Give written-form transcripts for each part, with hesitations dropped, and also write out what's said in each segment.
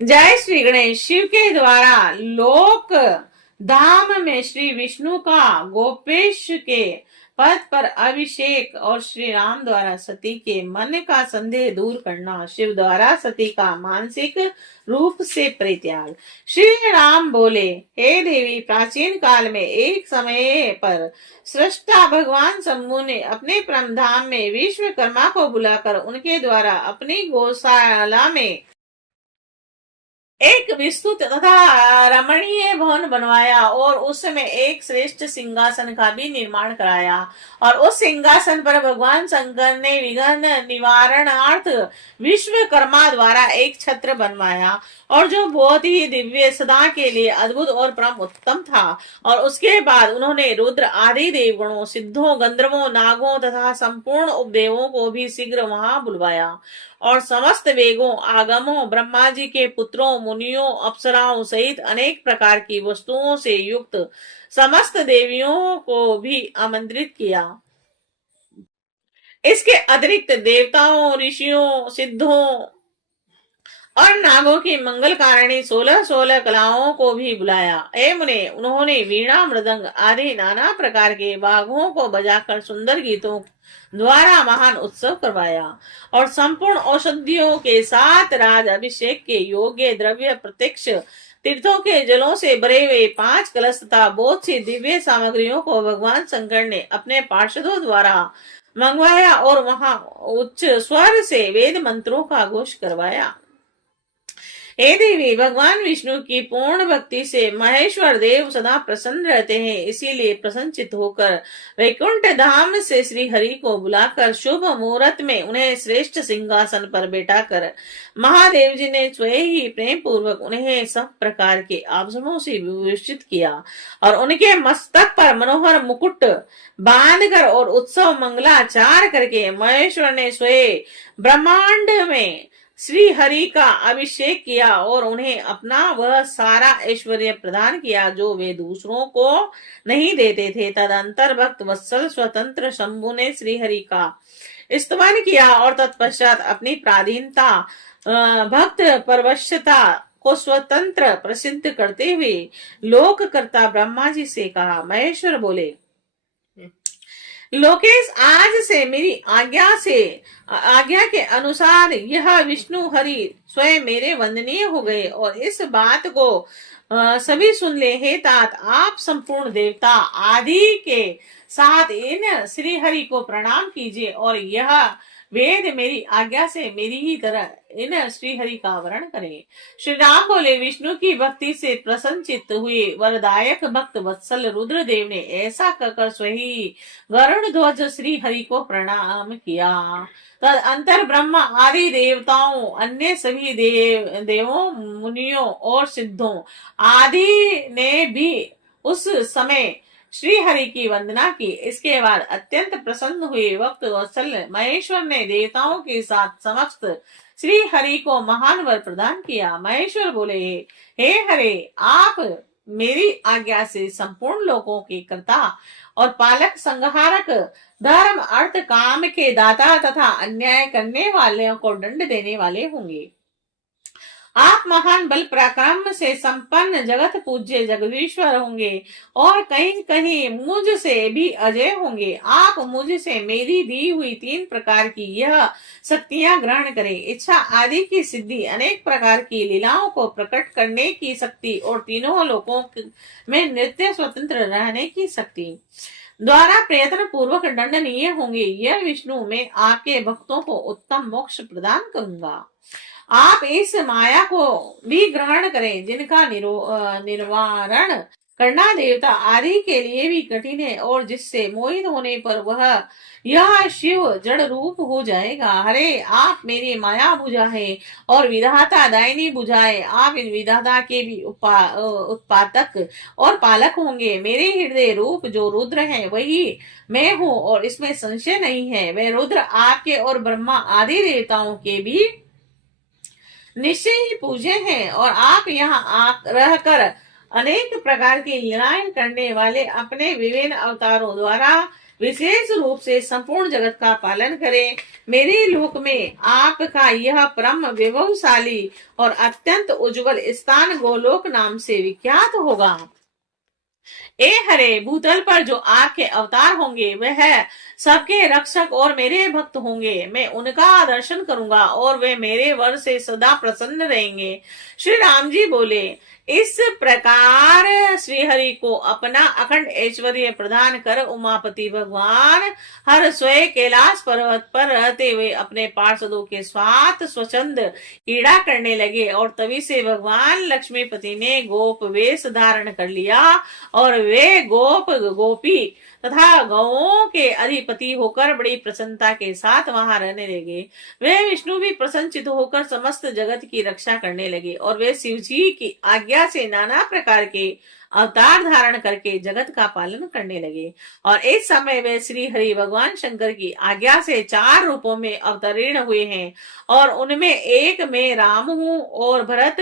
जय श्री गणेश। शिव के द्वारा लोक धाम में श्री विष्णु का गोपेश के पद पर अभिषेक और श्री राम द्वारा सती के मन का संदेह दूर करना, शिव द्वारा सती का मानसिक रूप से परित्याग। श्री राम बोले, हे देवी, प्राचीन काल में एक समय पर सृष्टा भगवान शंभु ने अपने परम धाम में विश्वकर्मा को बुलाकर उनके द्वारा अपनी गौशाला में एक विस्तृत तथा रमणीय भवन बनवाया और उसमें एक श्रेष्ठ सिंहासन का भी निर्माण कराया। और उस सिंहासन पर भगवान शंकर ने विघ्न निवारणार्थ विश्वकर्मा द्वारा एक छत्र बनवाया, और जो बहुत ही दिव्य, सदा के लिए अद्भुत और परम उत्तम था। और उसके बाद उन्होंने रुद्र आदि देवगणों, सिद्धों, गंधर्वों, नागों तथा संपूर्ण उपदेवों को भी शीघ्र वहां बुलवाया, और समस्त वेगों, आगमों, ब्रह्मा जी के पुत्रों, मुनियों, अप्सराओं सहित अनेक प्रकार की वस्तुओं से युक्त समस्त देवियों को भी आमंत्रित किया। इसके अतिरिक्त देवताओं, ऋषियों, सिद्धों और नागों की मंगल कारिणी 16 कलाओं को भी बुलाया। ए मुने, उन्होंने वीणा, मृदंग आदि नाना प्रकार के वाद्यों को बजाकर सुंदर गीतों द्वारा महान उत्सव करवाया, और संपूर्ण औषधियों के साथ राज अभिषेक के योग्य द्रव्य, प्रत्यक्ष तीर्थों के जलों से भरे हुए 5 कलश तथा बहुत सी दिव्य सामग्रियों को भगवान शंकर ने अपने पार्षदों द्वारा मंगवाया, और वहां उच्च स्वर से वेद मंत्रों का घोष करवाया। हे देवी, भगवान विष्णु की पूर्ण भक्ति से महेश्वर देव सदा प्रसन्न रहते हैं, इसीलिए प्रसन्नचित होकर वैकुंठ धाम से श्री हरि को बुलाकर शुभ मुहूर्त में उन्हें श्रेष्ठ सिंहासन पर बैठाकर महादेव जी ने स्वयं ही प्रेम पूर्वक उन्हें सब प्रकार के आभूषणों से विभूषित किया, और उनके मस्तक पर मनोहर मुकुट बांधकर और उत्सव मंगलाचार करके महेश्वर ने स्वयं ब्रह्मांड में श्री हरि का अभिषेक किया, और उन्हें अपना वह सारा ऐश्वर्य प्रदान किया जो वे दूसरों को नहीं देते थे। तदंतर भक्त वत्सल स्वतंत्र शंभु ने श्री हरि का स्तवन किया, और तत्पश्चात अपनी प्राधीनता, भक्त परवश्यता को स्वतंत्र प्रसिद्ध करते हुए लोककर्ता ब्रह्मा जी से कहा। महेश्वर बोले, लोकेश, आज से मेरी आज्ञा के अनुसार यह विष्णु हरि स्वयं मेरे वंदनीय हो गए, और इस बात को सभी सुन ले। हे तात, आप संपूर्ण देवता आदि के साथ इन श्री हरि को प्रणाम कीजिए, और यह वेद मेरी आज्ञा से मेरी ही तरह इन श्री हरि का वर्ण करें। श्री राम बोले, विष्णु की भक्ति से प्रसन्नचित्त हुए वरदायक भक्त वत्सल रुद्रदेव ने ऐसा कहकर स्वयं गरुड़ ध्वज श्री हरि को प्रणाम किया। तद अंतर ब्रह्मा आदि देवताओं, अन्य सभी देवों, मुनियों और सिद्धों आदि ने भी उस समय श्री हरि की वंदना की। इसके बाद अत्यंत प्रसन्न हुए भक्त वत्सल महेश्वर ने देवताओं के साथ समस्त श्री हरि को महान वर प्रदान किया। महेश्वर बोले, हे हरे, आप मेरी आज्ञा से संपूर्ण लोकों के कर्ता और पालक, संहारक, धर्म, अर्थ, काम के दाता तथा अन्याय करने वालों को दंड देने वाले होंगे। आप महान बल पराक्रम से संपन्न, जगत पूज्य जगदीश्वर होंगे, और कहीं कहीं मुझ से भी अजय होंगे। आप मुझ से मेरी दी हुई 3 प्रकार की यह शक्तियां ग्रहण करें। इच्छा आदि की सिद्धि, अनेक प्रकार की लीलाओं को प्रकट करने की शक्ति, और तीनों लोकों में नित्य स्वतंत्र रहने की शक्ति द्वारा प्रयत्न पूर्वक दंडनीय होंगे। यह विष्णु में आपके भक्तों को उत्तम मोक्ष प्रदान करूंगा। आप इस माया को भी ग्रहण करें, जिनका निर्वारण करना देवता आदि के लिए भी कठिन है, और जिससे मोहित होने पर वह यह शिव जड़ रूप हो जाएगा। हरे, आप मेरी माया बुझा है और विधाता दायनी बुझाए। आप इन विधाता के भी उत्पादक और पालक होंगे। मेरे हृदय रूप जो रुद्र है वही मैं हूँ, और इसमें संशय नहीं है। वे रुद्र आपके और ब्रह्मा आदि देवताओं के भी निश्चय ही पूजे हैं, और आप यहाँ रहकर अनेक प्रकार की लीलाएं करने वाले अपने विभिन्न अवतारों द्वारा विशेष रूप से संपूर्ण जगत का पालन करें। मेरे लोक में आपका यह परम वैभवशाली और अत्यंत उज्जवल स्थान गोलोक नाम से विख्यात होगा। ए हरे, भूतल पर जो आपके अवतार होंगे वह सबके रक्षक और मेरे भक्त होंगे। मैं उनका दर्शन करूंगा और वे मेरे वर से सदा प्रसन्न रहेंगे। श्री राम जी बोले, इस प्रकार श्री हरि को अपना अखंड ऐश्वर्य प्रदान कर उमापति भगवान हर स्वयं कैलाश पर्वत पर रहते हुए अपने पार्षदों के साथ स्वच्छंद क्रीड़ा करने लगे। और तभी से भगवान लक्ष्मीपति ने गोप वेश धारण कर लिया और वे गोप गोपी तथा गौओं के अधिपति होकर बड़ी प्रसन्नता के साथ वहां रहने लगे। वे विष्णु भी प्रसन्नचित होकर समस्त जगत की रक्षा करने लगे और वे शिव जी की आज्ञा से नाना प्रकार के अवतार धारण करके जगत का पालन करने लगे। और इस समय वे श्री हरि भगवान शंकर की आज्ञा से 4 रूपों में अवतरीर्ण हुए हैं और उनमें एक में राम हूँ और भरत,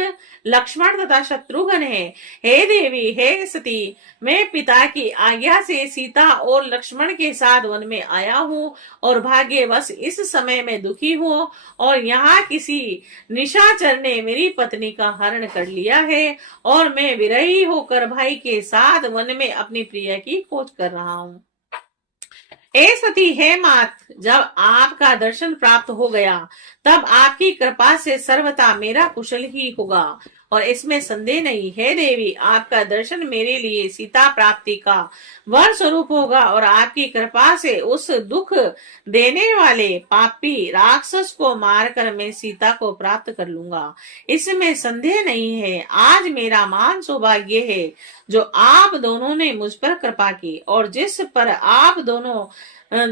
लक्ष्मण तथा शत्रुघ्न है। हे देवी, हे सती, मैं पिता की आज्ञा से सीता और लक्ष्मण के साथ वन में आया हूँ और भाग्यवश इस समय में दुखी हूँ और यहाँ किसी निशाचर ने मेरी पत्नी का हरण कर लिया है और मैं विरही होकर भाई के साथ वन में अपनी प्रिय की खोज कर रहा हूँ। ए सती, हे मात, जब आपका दर्शन प्राप्त हो गया तब आपकी कृपा से सर्वथा मेरा कुशल ही होगा और इसमें संदेह नहीं। है देवी, आपका दर्शन मेरे लिए सीता प्राप्ति का वर स्वरूप होगा और आपकी कृपा से उस दुख देने वाले पापी राक्षस को मारकर मैं सीता को प्राप्त कर लूंगा, इसमें संदेह नहीं है। आज मेरा महान सौभाग्य है जो आप दोनों ने मुझ पर कृपा की और जिस पर आप दोनों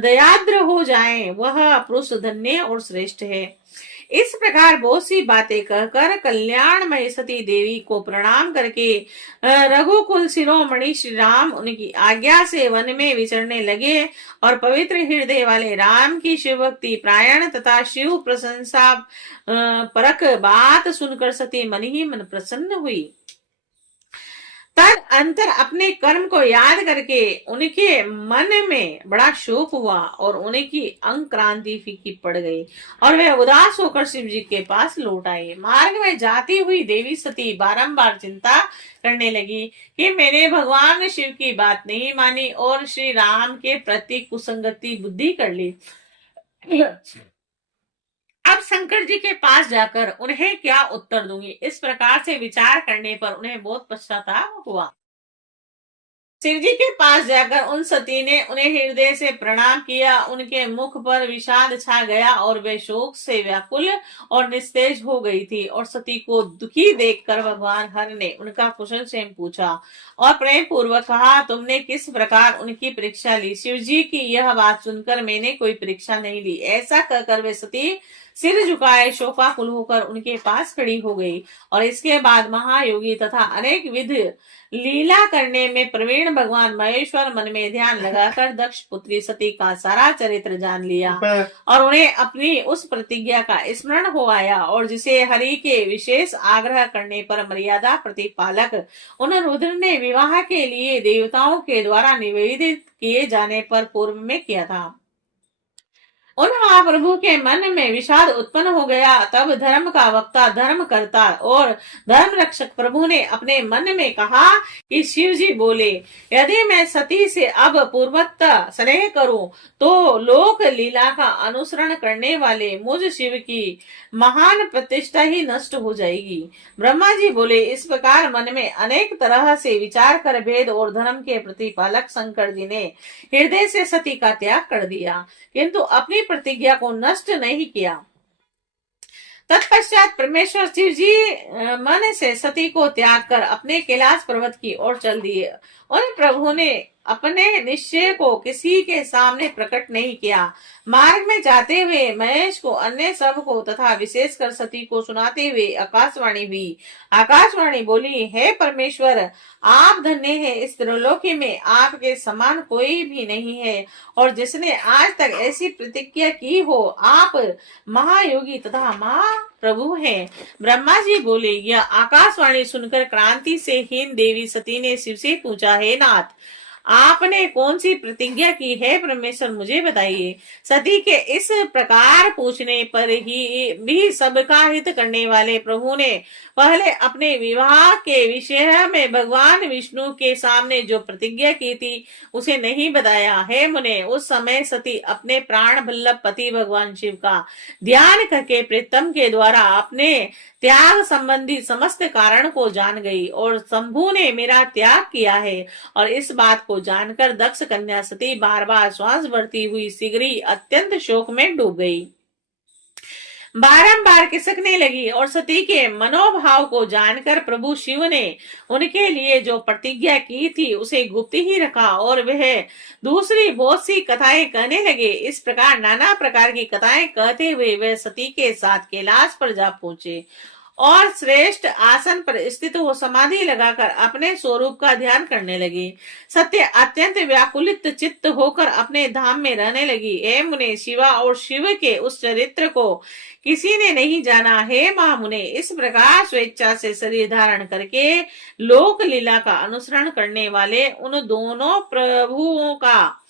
दयाद्र हो जाएं वह पुरुष धन्य और श्रेष्ठ है। इस प्रकार बहुत सी बातें कहकर कल्याणमय सती देवी को प्रणाम करके रघुकुल शिरोमणि श्री राम उनकी आज्ञा से वन में विचरने लगे और पवित्र हृदय वाले राम की शिव भक्ति प्रायण तथा शिव प्रशंसा परक बात सुनकर सती मन ही मन प्रसन्न हुई। तद अंतर अपने कर्म को याद करके उनके मन में बड़ा शोक हुआ और उनकी अंग क्रांति फीकी पड़ गई और वे उदास होकर शिव जी के पास लौट आए। मार्ग में जाती हुई देवी सती बारंबार चिंता करने लगी कि मैंने भगवान शिव की बात नहीं मानी और श्री राम के प्रति कुसंगति बुद्धि कर ली। अब शंकर जी के पास जाकर उन्हें क्या उत्तर दूंगी, इस प्रकार से विचार करने पर उन्हें बहुत पश्चाताप हुआ। शिव जी के पास जाकर उन सती ने उन्हें हृदय से प्रणाम किया। उनके मुख पर विषाद छा गया और वे शोक से व्याकुल और निस्तेज हो गई थी और सती को दुखी देखकर भगवान हर ने उनका कुशल क्षेम पूछा और प्रेम पूर्वक कहा, तुमने किस प्रकार उनकी परीक्षा ली। शिव जी की यह बात सुनकर, मैंने कोई परीक्षा नहीं ली। ऐसा कहकर वे सती सिर झुकाए शोकाकुल होकर उनके पास खड़ी हो गई और इसके बाद महायोगी तथा अनेक विध लीला करने में प्रवीण भगवान महेश्वर मन में ध्यान लगाकर दक्ष पुत्री सती का सारा चरित्र जान लिया और उन्हें अपनी उस प्रतिज्ञा का स्मरण हो आया और जिसे हरि के विशेष आग्रह करने पर मर्यादा प्रतिपालक उन रुद्र ने विवाह के लिए देवताओं के द्वारा निवेदित किए जाने पर पूर्व में किया था। उन महाप्रभु के मन में विषाद उत्पन्न हो गया। तब धर्म का वक्ता, धर्म करता और धर्म रक्षक प्रभु ने अपने मन में कहा कि शिव जी बोले, यदि मैं सती से अब पूर्वत स्नेह करूं तो लोक लीला का अनुसरण करने वाले मुझ शिव की महान प्रतिष्ठा ही नष्ट हो जाएगी। ब्रह्मा जी बोले, इस प्रकार मन में अनेक तरह से विचार कर भेद और धर्म के प्रतिपालक शंकर जी ने हृदय से सती का त्याग कर दिया किंतु अपनी प्रतिज्ञा को नष्ट नहीं किया। तत्पश्चात परमेश्वर शिव जी मन से सती को त्याग कर अपने कैलाश पर्वत की ओर चल दिए। उन प्रभु ने अपने निश्चय को किसी के सामने प्रकट नहीं किया। मार्ग में जाते हुए महेश को, अन्य सब को तथा विशेषकर सती को सुनाते हुए आकाशवाणी हुई। आकाशवाणी बोली, हे परमेश्वर, आप धन्य हैं। इस त्रिलोकी में आपके समान कोई भी नहीं है और जिसने आज तक ऐसी प्रतिज्ञा की हो, आप महायोगी तथा महाप्रभु हैं। ब्रह्मा जी बोले, यह आकाशवाणी सुनकर क्रांति से हीन देवी सती ने शिव से पूछा, हे नाथ, आपने कौन सी प्रतिज्ञा की है परमेश्वर, मुझे बताइए। सती के इस प्रकार पूछने पर ही भी सबका हित करने वाले प्रभु ने पहले अपने विवाह के विषय में भगवान विष्णु के सामने जो प्रतिज्ञा की थी उसे नहीं बताया। है मुने, उस समय सती अपने प्राण वल्लभ पति भगवान शिव का ध्यान करके प्रीतम के द्वारा अपने त्याग संबंधी समस्त कारण को जान गई और शंभु ने मेरा त्याग किया है। और इस बात को जानकर दक्ष कन्या सती बार बार श्वास भरती हुई शीघ्र अत्यंत शोक में डूब गई, बारंबार खिसकने लगी। और सती के मनोभाव को जानकर प्रभु शिव ने उनके लिए जो प्रतिज्ञा की थी उसे गुप्त ही रखा और वह दूसरी बहुत सी कथाएं कहने लगे। इस प्रकार नाना प्रकार की कथाएं कहते हुए वह सती के साथ कैलाश पर जा पहुंचे और श्रेष्ठ आसन पर स्थित हो समाधि लगाकर अपने स्वरूप का ध्यान करने लगी। सत्य अत्यंत व्याकुलित चित्त होकर अपने धाम में रहने लगी। हे मुने, शिवा और शिव के उस चरित्र को किसी ने नहीं जाना। हे महामुने, इस प्रकार स्वेच्छा से शरीर धारण करके लोक लीला का अनुसरण करने वाले उन दोनों प्रभुओं का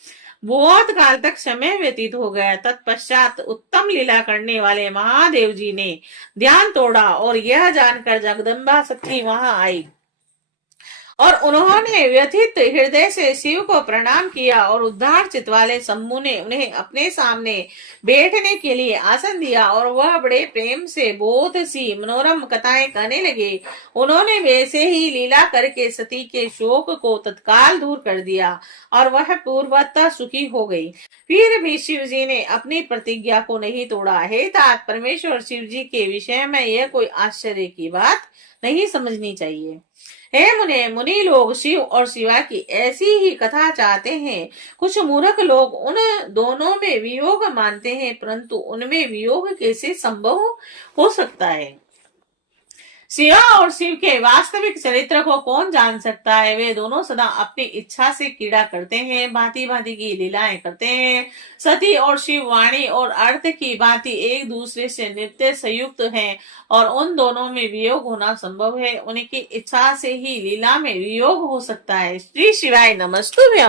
बहुत काल तक समय व्यतीत हो गया। तत्पश्चात उत्तम लीला करने वाले महादेव जी ने ध्यान तोड़ा और यह जानकर जगदम्बा सती वहां आई और उन्होंने व्यथित हृदय से शिव को प्रणाम किया और उद्धार चित्त वाले शंभु ने उन्हें अपने सामने बैठने के लिए आसन दिया और वह बड़े प्रेम से बहुत सी मनोरम कथाएं कहने लगे। उन्होंने वैसे ही लीला करके सती के शोक को तत्काल दूर कर दिया और वह पूर्वतः सुखी हो गई। फिर भी शिव जी ने अपनी प्रतिज्ञा को नहीं तोड़ा। हे तात, परमेश्वर शिव जी के विषय में यह कोई आश्चर्य की बात नहीं समझनी चाहिए। हे मुने, मुनि लोग शिव और शिवा की ऐसी ही कथा चाहते हैं। कुछ मूर्ख लोग उन दोनों में वियोग मानते हैं, परंतु उनमें वियोग कैसे संभव हो सकता है। शिवा और शिव के वास्तविक चरित्र को कौन जान सकता है। वे दोनों सदा अपनी इच्छा से क्रीड़ा करते हैं, भांति भांति की लीलाएं करते हैं। सती और शिव वाणी और अर्थ की भांति एक दूसरे से नित्य संयुक्त हैं और उन दोनों में वियोग होना संभव है। उनकी इच्छा से ही लीला में वियोग हो सकता है। श्री शिवाय नमस्तुभ्यम्।